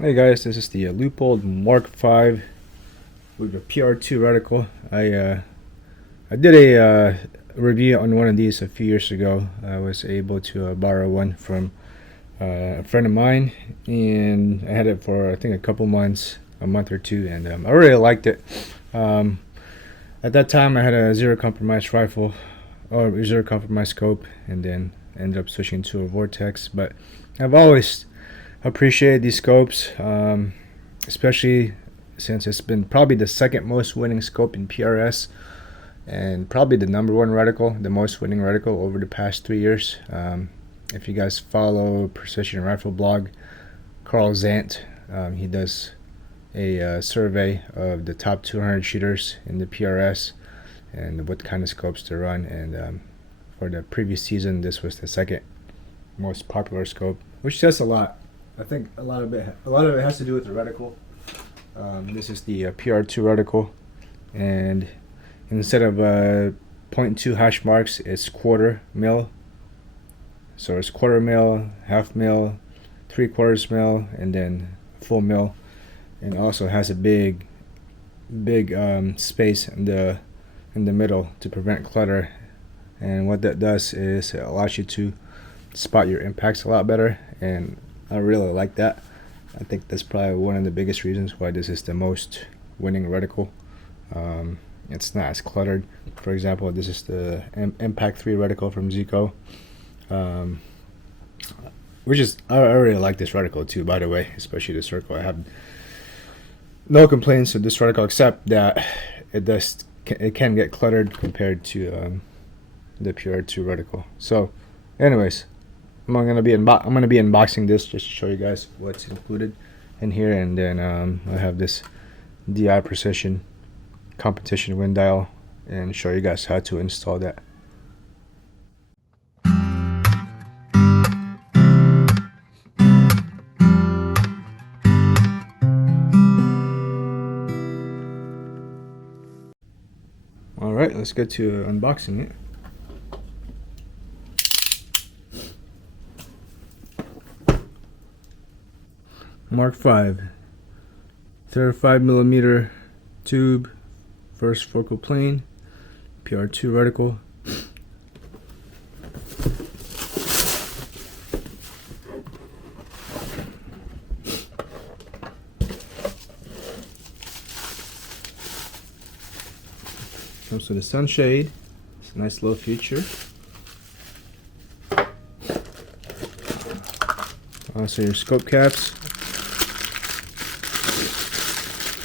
Hey guys, this is the Leupold Mark 5 with a PR2 reticle. I did a review on one of these a few years ago. I was able to borrow one from a friend of mine, and I had it for I think a couple months, a month or two, and I really liked it. Um, at that time, I had a zero compromise rifle or zero compromise scope, and then ended up switching to a Vortex. But I've always appreciated these scopes, especially since it's been probably the second most winning scope in PRS and probably the number one reticle, the most winning reticle over the past 3 years. If you guys follow Precision Rifle blog, Carl Zant, he does a survey of the top 200 shooters in the PRS and what kind of scopes to run. And for the previous season, this was the second most popular scope, which says a lot. I think a lot of it has to do with the reticle. This is the PR2 reticle, and instead of 0.2 hash marks, it's quarter mil. So it's quarter mil, half mil, 3/4 mil, and then full mil. And also has a big space in the middle to prevent clutter. And what that does is it allows you to spot your impacts a lot better, and I really like that. I think that's probably one of the biggest reasons why this is the most winning reticle. It's not as cluttered. For example, this is the Impact 3 reticle from Zico, which is I really like this reticle too, by the way, especially the circle. I have no complaints with this reticle except that it can get cluttered compared to the PR2 reticle. So, anyways, I'm gonna be unboxing this just to show you guys what's included in here, and then I have this DI Precision competition wind dial and show you guys how to install that. Alright, let's get to unboxing it. Mark 5, 35mm tube, first focal plane, PR2 reticle. Comes with a sunshade. It's a nice little feature. Also your scope caps.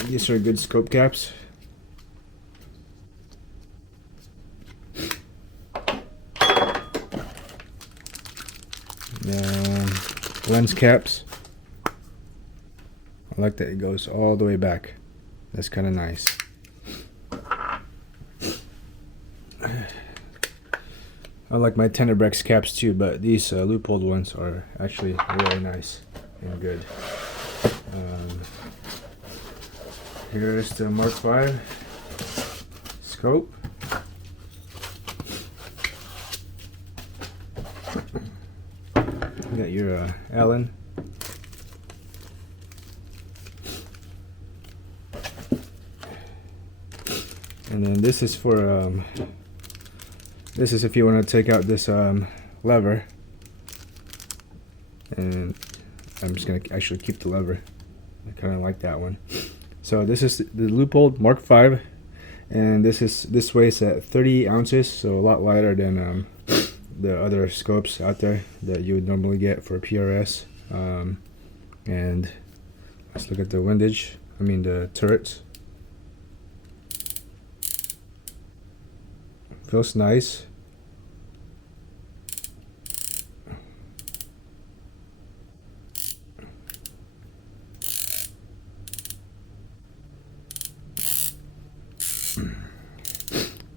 These are good scope caps. Lens caps. I like that it goes all the way back. That's kind of nice. I like my Tenebrex caps too, but these Leupold ones are actually really nice and good. Here is the Mark 5 scope. You got your Allen. And then this is for this is if you want to take out this lever, and I'm just gonna actually keep the lever. I kind of like that one. So this is the Leupold Mark 5, and this weighs at 30 ounces, so a lot lighter than the other scopes out there that you would normally get for PRS. And let's look at the windage. I mean the turrets. Feels nice.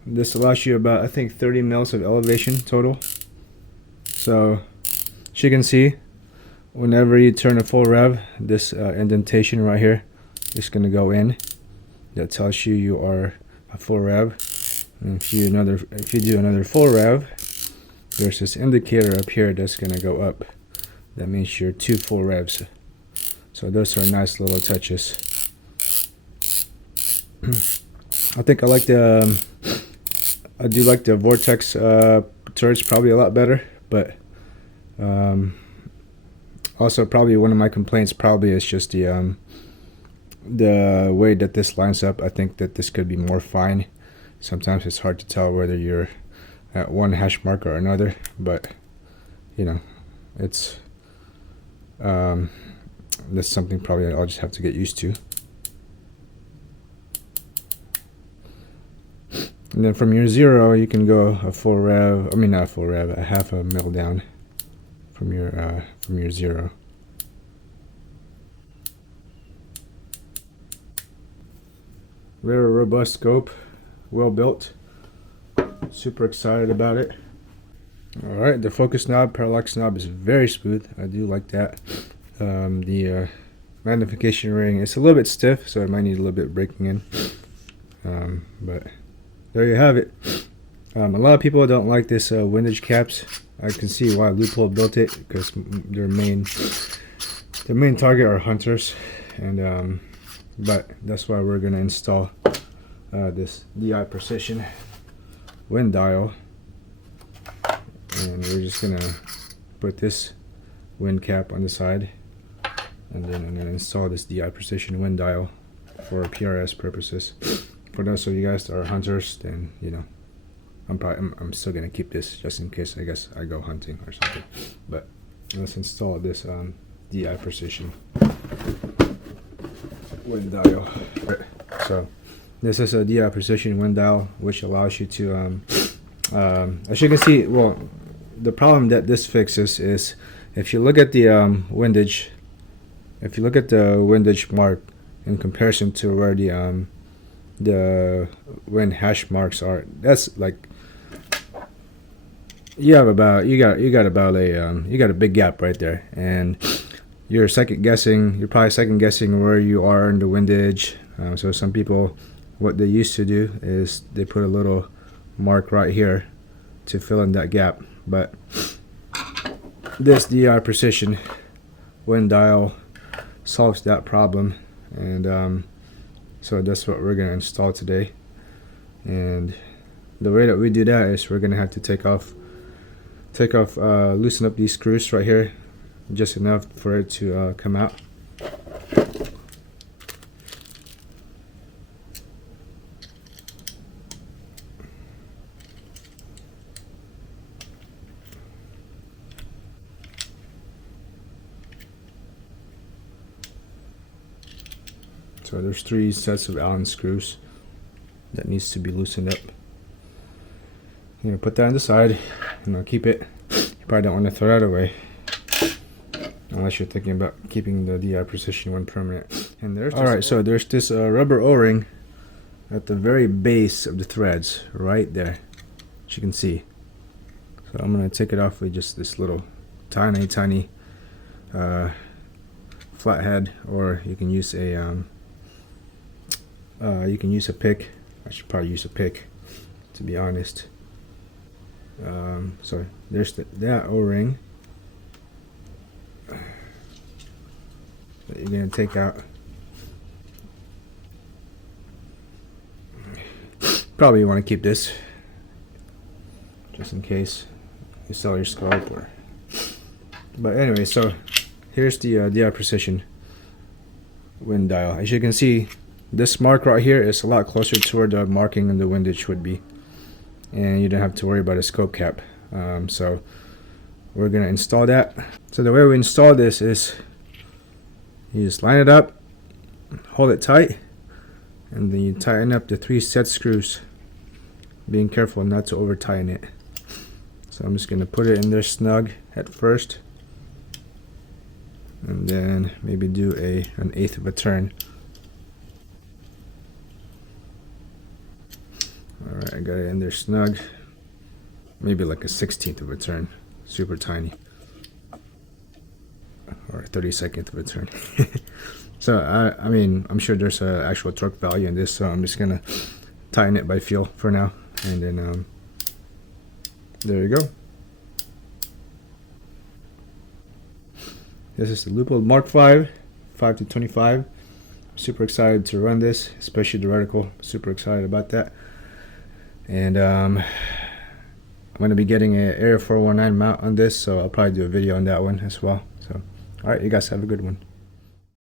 This allows you about, I think, 30 mils of elevation total. So, as you can see, whenever you turn a full rev, this indentation right here is going to go in. That tells you you are a full rev. And if you do another full rev, there's this indicator up here that's going to go up. That means you're 2 full revs. So those are nice little touches. I think I like the I do like the vortex turrets probably a lot better, but also probably one of my complaints probably is just the way that this lines up. I think that this could be more fine. Sometimes it's hard to tell whether you're at one hash mark or another, but you know, it's that's something probably I'll just have to get used to. And then from your 0, you can go a full rev. I mean, not a full rev, a half a mil down from your 0. Very robust scope, well built. Super excited about it. All right, the focus knob, parallax knob is very smooth. I do like that. The magnification ring is a little bit stiff, so it might need a little bit breaking in. But there you have it. A lot of people don't like this windage caps. I can see why Leupold built it, because their main target are hunters, and but that's why we're gonna install this DI Precision wind dial, and we're just gonna put this wind cap on the side, and then I'm gonna install this DI Precision wind dial for PRS purposes. For those of you guys that are hunters, then you know I'm still gonna keep this just in case I guess I go hunting or something. But let's install this DI Precision wind dial. So this is a DI Precision wind dial, which allows you to as you can see, well, the problem that this fixes is if you look at the windage, if you look at the windage mark in comparison to where the wind hash marks are, that's like you got about a big gap right there, and you're probably second guessing where you are in the windage. So some people, what they used to do is they put a little mark right here to fill in that gap, but this DI Precision wind dial solves that problem, and so that's what we're going to install today. And the way that we do that is we're going to have to loosen up these screws right here just enough for it to come out. So there's 3 sets of Allen screws that needs to be loosened up. I'm gonna put that on the side, and I'll keep it. You probably don't want to throw that away unless you're thinking about keeping the DI Precision one permanent. And there's so there's this rubber O-ring at the very base of the threads right there, as you can see. So I'm gonna take it off with just this little tiny flathead, or you can use a pick. I should probably use a pick, to be honest. So there's that O-ring that you're gonna take out. Probably you want to keep this just in case you sell your scope, or. But anyway, so here's the DI Precision wind dial. As you can see, this mark right here is a lot closer to where the marking on the windage would be, and you don't have to worry about a scope cap. So we're gonna install that. So the way we install this is you just line it up, hold it tight, and then you tighten up the 3 set screws, being careful not to over tighten it. So I'm just gonna put it in there snug at first, and then maybe do an 1/8 of a turn. Alright, I got it in there snug. Maybe like a 1/16 of a turn. Super tiny. Or a 32nd of a turn. So I mean, I'm sure there's an actual torque value in this, so I'm just gonna tighten it by feel for now, and then there you go. This is the Leupold Mark 5 5-25. Super excited to run this, especially the reticle. Super excited about that. And I'm going to be getting an Area 419 mount on this, so I'll probably do a video on that one as well. So, alright, you guys have a good one.